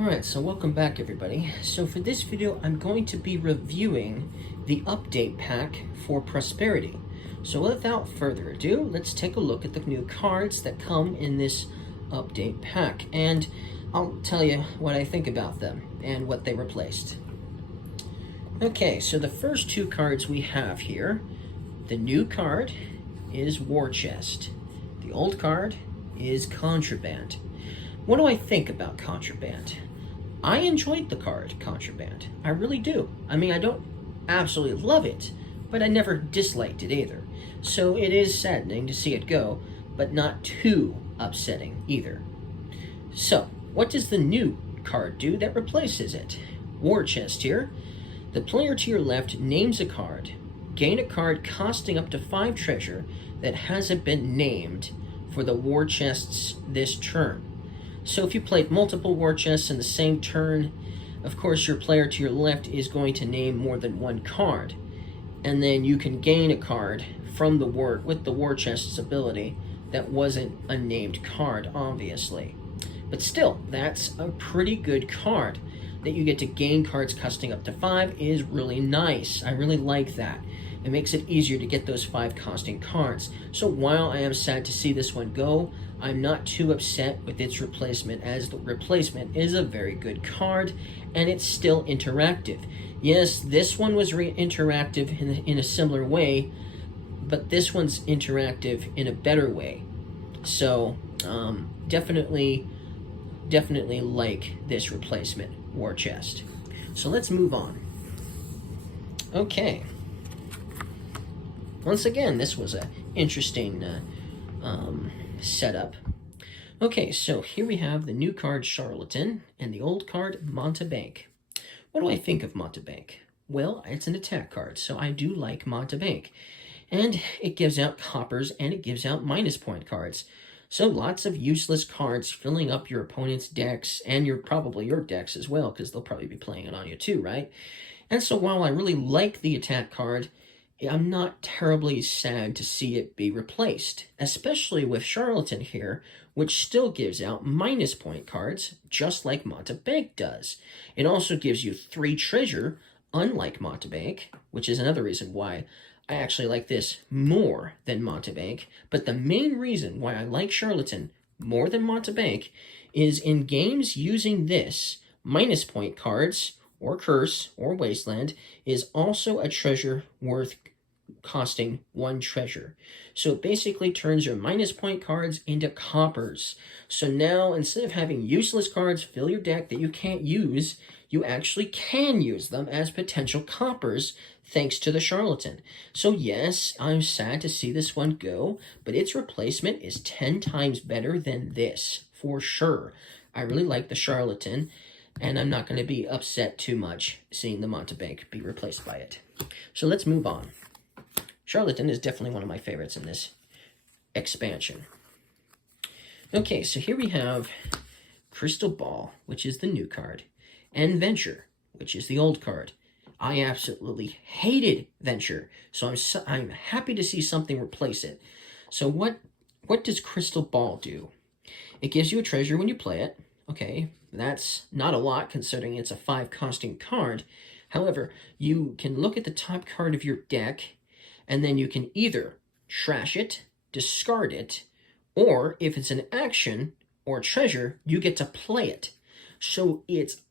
Alright, so welcome back everybody. So for this video, I'm going to be reviewing the update pack for Prosperity. So without further ado, let's take a look at the new cards that come in this update pack. And I'll tell you what I think about them and what they replaced. Okay, so the first two cards we have here, the new card is War Chest. The old card is Contraband. What do I think about Contraband? I enjoyed the card, Contraband. I really do. I mean, I don't absolutely love it, but I never disliked it either. So it is saddening to see it go, but not too upsetting either. So, what does the new card do that replaces it? War Chest here. The player to your left names a card. Gain a card costing up to 5 treasure that hasn't been named for the War Chests this turn. So if you played multiple War Chests in the same turn, of course your player to your left is going to name more than one card. And then you can gain a card from the with the War Chest's ability that wasn't a named card, obviously. But still, that's a pretty good card. That you get to gain cards costing up to 5 is really nice. I really like that. It makes it easier to get those 5 costing cards. So while I am sad to see this one go, I'm not too upset with its replacement, as the replacement is a very good card, and it's still interactive. Yes, this one was interactive in a similar way, but this one's interactive in a better way. So, definitely like this replacement, War Chest. So let's move on. Okay. Once again, this was an interesting setup. Okay, so here we have the new card Charlatan and the old card Montebank. What do I think of Montebank? Well, it's an attack card, so I do like Montebank. And it gives out coppers and it gives out minus point cards. So lots of useless cards filling up your opponent's decks and probably your decks as well, because they'll probably be playing it on you too, right? And so while I really like the attack card, I'm not terribly sad to see it be replaced, especially with Charlatan here, which still gives out minus point cards, just like Montebank does. It also gives you 3 treasure, unlike Montebank, which is another reason why I actually like this more than Montebank. But the main reason why I like Charlatan more than Montebank is in games using this, minus point cards, or Curse, or Wasteland, is also a treasure worth costing 1 treasure. So it basically turns your minus point cards into coppers. So now, instead of having useless cards fill your deck that you can't use, you actually can use them as potential coppers thanks to the Charlatan. So yes, I'm sad to see this one go, but its replacement is 10 times better than this, for sure. I really like the Charlatan, and I'm not going to be upset too much seeing the Montebank be replaced by it. So let's move on. Charlatan is definitely one of my favorites in this expansion. Okay, so here we have Crystal Ball, which is the new card, and Venture, which is the old card. I absolutely hated Venture, so I'm happy to see something replace it. So what does Crystal Ball do? It gives you a treasure when you play it. Okay, that's not a lot considering it's a 5 costing card. However, you can look at the top card of your deck, and then you can either trash it, discard it, or if it's an action or a treasure, you get to play it. So it's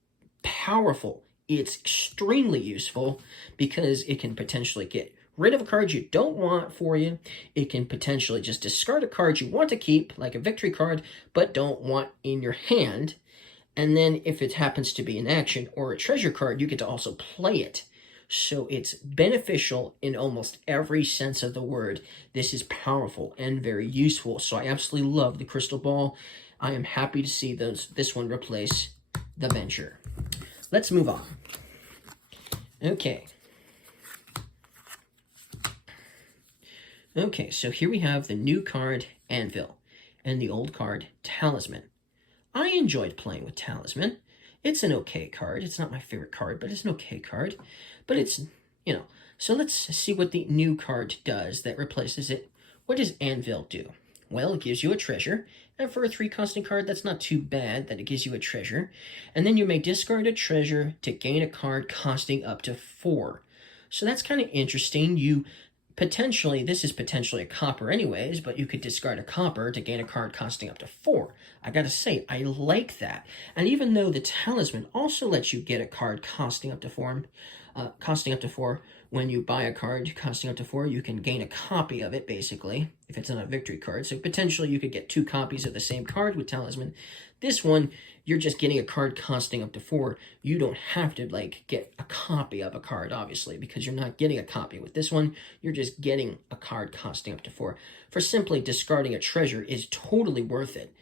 powerful. It's extremely useful because it can potentially get rid of a card you don't want for you. It can potentially just discard a card you want to keep, like a victory card, but don't want in your hand. And then if it happens to be an action or a treasure card, you get to also play it. So it's beneficial in almost every sense of the word. This is powerful and very useful. So I absolutely love the Crystal Ball. I am happy to see this one replace the Venture. Let's move on. Okay. Okay, so here we have the new card, Anvil, and the old card, Talisman. I enjoyed playing with Talisman. It's an okay card. It's not my favorite card, but it's an okay card. But it's, so let's see what the new card does that replaces it. What does Anvil do? Well, it gives you a treasure, And for a 3 costing card, that's not too bad that it gives you a treasure. And then you may discard a treasure to gain a card costing up to 4. So that's kind of interesting. This is potentially a copper anyways, but you could discard a copper to gain a card costing up to 4. I gotta say, I like that. And even though the talisman also lets you get a card costing up to 4, when you buy a card costing up to 4, you can gain a copy of it, basically, if it's not a victory card. So potentially you could get 2 copies of the same card with talisman. This one, you're just getting a card costing up to 4. You don't have to, get a copy of a card, obviously, because you're not getting a copy. With this one, you're just getting a card costing up to 4. For simply discarding a treasure is totally worth it.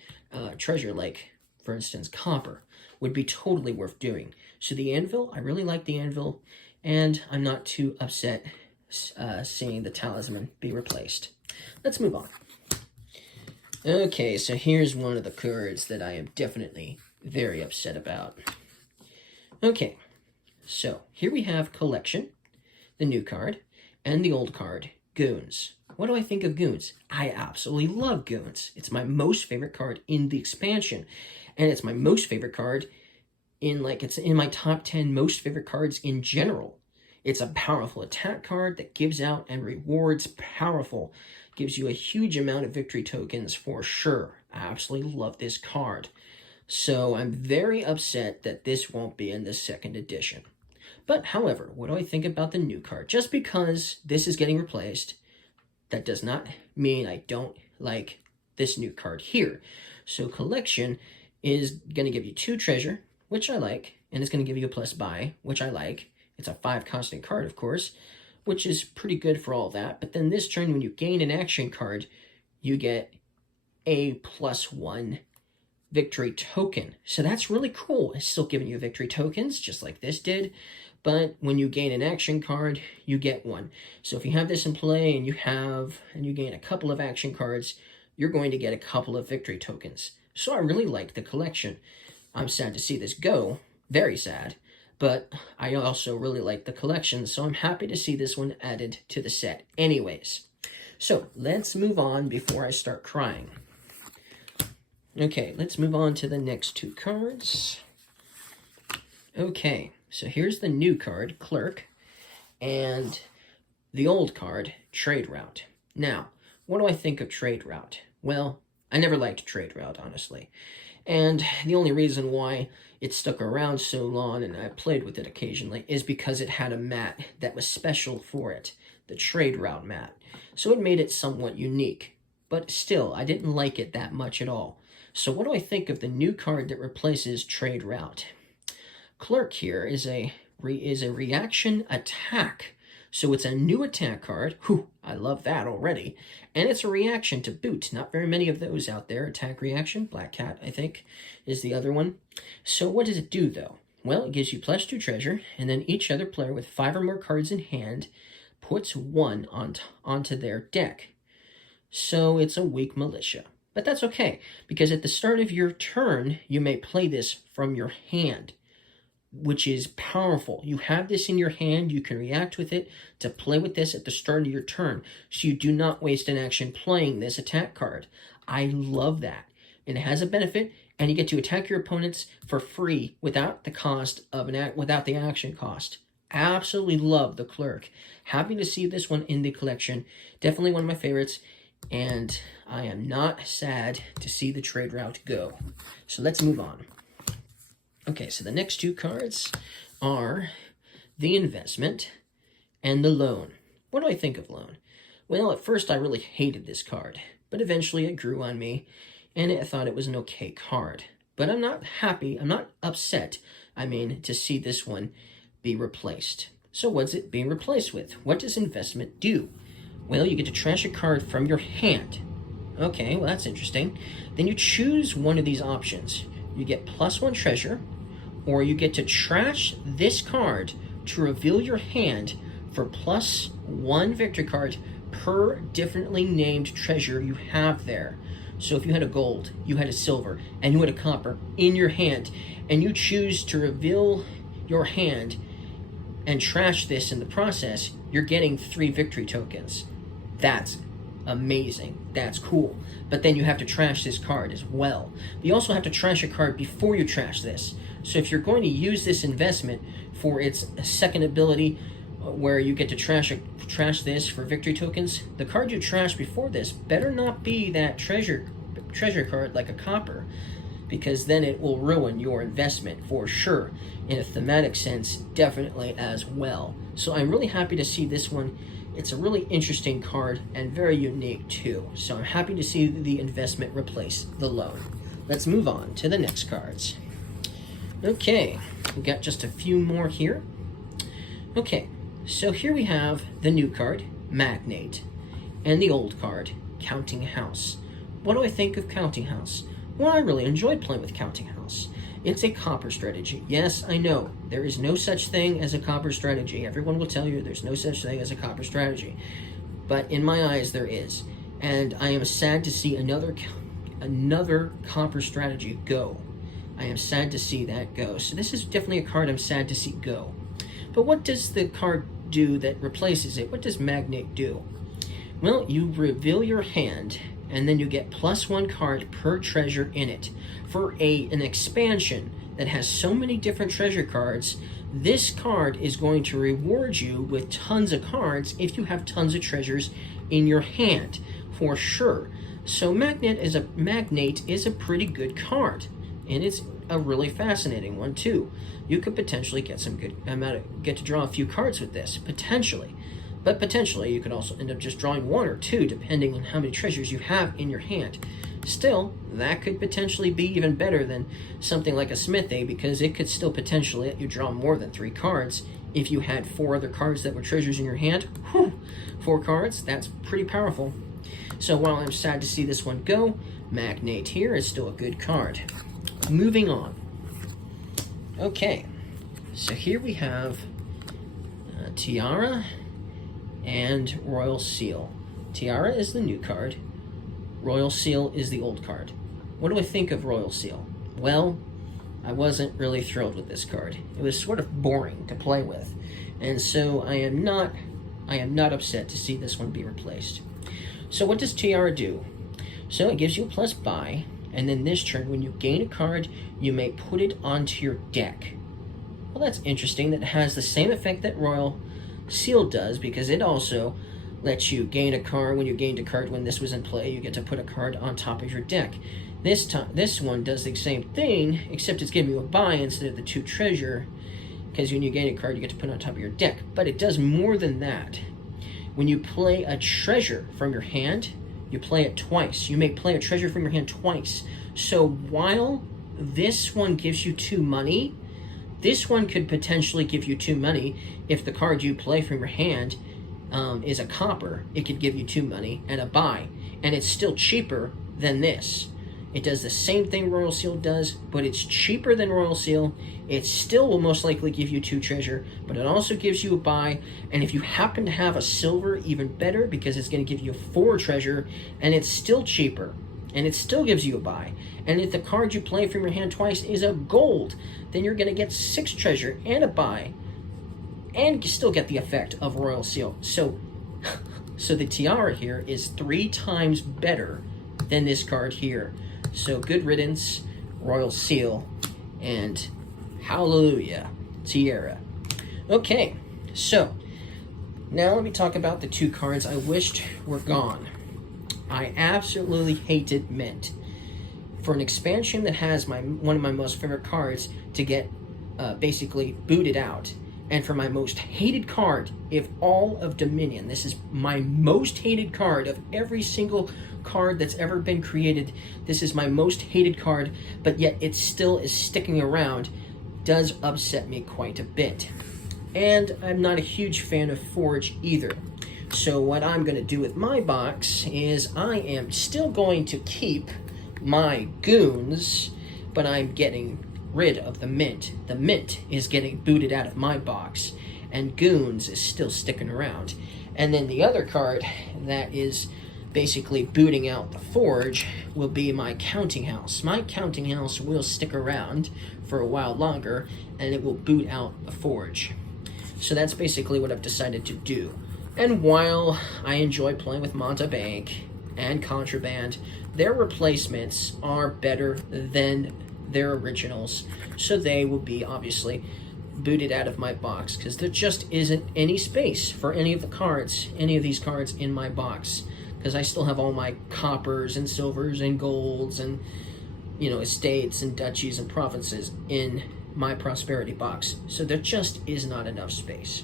Treasure, for instance, copper, would be totally worth doing. So the Anvil, I really like the Anvil, and I'm not too upset seeing the talisman be replaced. Let's move on. Okay, so here's one of the cards that I am definitely very upset about. Okay, so here we have Collection, the new card, and the old card, Goons. What do I think of Goons? I absolutely love Goons. It's my most favorite card in the expansion, and it's my most favorite card it's in my top 10 most favorite cards in general. It's a powerful attack card that gives out and rewards powerful. Gives you a huge amount of victory tokens for sure. I absolutely love this card. So I'm very upset that this won't be in the 2nd edition. But however, what do I think about the new card? Just because this is getting replaced, that does not mean I don't like this new card here. So Collection is going to give you 2 treasure, which I like, and it's going to give you a plus buy, which I like. It's a 5 costing card, of course, which is pretty good for all that. But then this turn, when you gain an action card, you get a +1 victory token. So that's really cool. It's still giving you victory tokens, just like this did. But when you gain an action card, you get 1. So if you have this in play and you gain a couple of action cards, you're going to get a couple of victory tokens. So I really like the Collection. I'm sad to see this go, very sad, but I also really like the Collection, so I'm happy to see this one added to the set anyways. So let's move on before I start crying. Okay, let's move on to the next 2 cards. Okay, so here's the new card, Clerk, and the old card, Trade Route. Now, what do I think of Trade Route? Well, I never liked Trade Route, honestly. And the only reason why it stuck around so long and I played with it occasionally is because it had a mat that was special for it, the Trade Route mat. So it made it somewhat unique. But still, I didn't like it that much at all. So what do I think of the new card that replaces Trade Route? Clerk here is a reaction attack. So it's a new attack card. Whew, I love that already. And it's a reaction to boot. Not very many of those out there. Attack reaction. Black Cat, I think, is the other one. So what does it do, though? Well, it gives you +2 treasure, and then each other player with 5 or more cards in hand puts 1 onto their deck. So it's a weak militia. But that's okay, because at the start of your turn, you may play this from your hand, which is powerful. You have this in your hand, you can react with it to play with this at the start of your turn, so you do not waste an action playing this attack card. I love that. And it has a benefit, and you get to attack your opponents for free without the cost of without the action cost. Absolutely love the Clerk. Happy to see this one in the collection. Definitely one of my favorites, and I am not sad to see the Trade Route go. So let's move on. Okay, so the next 2 cards are the Investment and the Loan. What do I think of Loan? Well, at first I really hated this card, but eventually it grew on me, and I thought it was an okay card. But I'm not happy, I'm not upset, to see this one be replaced. So what's it being replaced with? What does Investment do? Well, you get to trash a card from your hand. Okay, well that's interesting. Then you choose one of these options. You get +1 treasure, or you get to trash this card to reveal your hand for +1 victory card per differently named treasure you have there. So if you had a gold, you had a silver, and you had a copper in your hand, and you choose to reveal your hand and trash this in the process, you're getting 3 victory tokens. That's amazing. That's cool. But then you have to trash this card as well. You also have to trash a card before you trash this. So if you're going to use this investment for its second ability, where you get to trash this for victory tokens, the card you trash before this better not be that treasure card like a copper, because then it will ruin your investment for sure. In a thematic sense, definitely as well. So I'm really happy to see this one. It's a really interesting card and very unique too. So I'm happy to see the investment replace the loan. Let's move on to the next cards. Okay, we got just a few more here. Okay, so here we have the new card, Magnate, and the old card, Counting House. What do I think of Counting House? Well, I really enjoyed playing with Counting House. It's a copper strategy. Yes, I know, there is no such thing as a copper strategy. Everyone will tell you there's no such thing as a copper strategy. But in my eyes, there is. And I am sad to see another copper strategy go. I am sad to see that go. So this is definitely a card I'm sad to see go. But what does the card do that replaces it? What does Magnate do? Well, you reveal your hand, and then you get +1 card per treasure in it. For an expansion that has so many different treasure cards, this card is going to reward you with tons of cards if you have tons of treasures in your hand, for sure. So Magnate is a pretty good card, and it's a really fascinating one too. You could potentially get get to draw a few cards with this, potentially. But potentially you could also end up just drawing 1 or 2 depending on how many treasures you have in your hand. Still, that could potentially be even better than something like a Smithy, because it could still potentially let you draw more than 3 cards if you had 4 other cards that were treasures in your hand. Whew, 4 cards, that's pretty powerful. So while I'm sad to see this one go, Magnate here is still a good card. Moving on. Okay, so here we have Tiara and Royal Seal. Tiara is the new card. Royal Seal is the old card. What do I think of Royal Seal? Well, I wasn't really thrilled with this card. It was sort of boring to play with. And so I am not upset to see this one be replaced. So what does Tiara do? So it gives you a +buy, and then this turn, when you gain a card, you may put it onto your deck. Well, that's interesting. That has the same effect that Royal Seal does, because it also lets you gain a card. When you gained a card when this was in play, you get to put a card on top of your deck. This one does the same thing, except it's giving you a buy instead of the 2 treasure, because when you gain a card, you get to put it on top of your deck. But it does more than that. When you play a treasure from your hand, you play it twice. You may play a treasure from your hand twice. So while this one gives you 2 money, this one could potentially give you 2 money. If the card you play from your hand is a copper, it could give you 2 money and a buy, and it's still cheaper than this. It does the same thing Royal Seal does, but it's cheaper than Royal Seal. It still will most likely give you 2 treasure, but it also gives you a buy, and if you happen to have a silver, even better, because it's going to give you 4 treasure, and it's still cheaper, and it still gives you a buy. And if the card you play from your hand twice is a gold, then you're going to get 6 treasure and a buy, and you still get the effect of Royal Seal. So the Tiara here is 3 times better than this card here. So good riddance, Royal Seal, and hallelujah, Tiara. Okay, so now let me talk about the 2 cards I wished were gone. I absolutely hated Mint. For an expansion that has one of my most favorite cards to get basically booted out, and for my most hated card of all of Dominion, this is my most hated card of every single card that's ever been created. This is my most hated card, but yet it still is sticking around, does upset me quite a bit. And I'm not a huge fan of Forge either. So what I'm going to do with my box is I am still going to keep my goons, but I'm getting rid of the Mint. The Mint is getting booted out of my box, and goons is still sticking around. And then the other card that is basically booting out the Forge will be my Counting House. My Counting House will stick around for a while longer, and it will boot out the Forge. So that's basically what I've decided to do. And while I enjoy playing with Montebank and Contraband, their replacements are better than their originals, so they will be obviously booted out of my box because there just isn't any space for any of these cards in my box, because I still have all my coppers and silvers and golds and, you know, estates and duchies and provinces in my prosperity box, so there just is not enough space.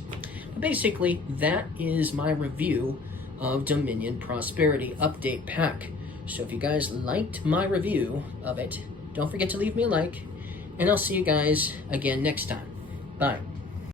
But basically, that is my review of Dominion Prosperity Update Pack. So if you guys liked my review of it, don't forget to leave me a like, and I'll see you guys again next time. Bye.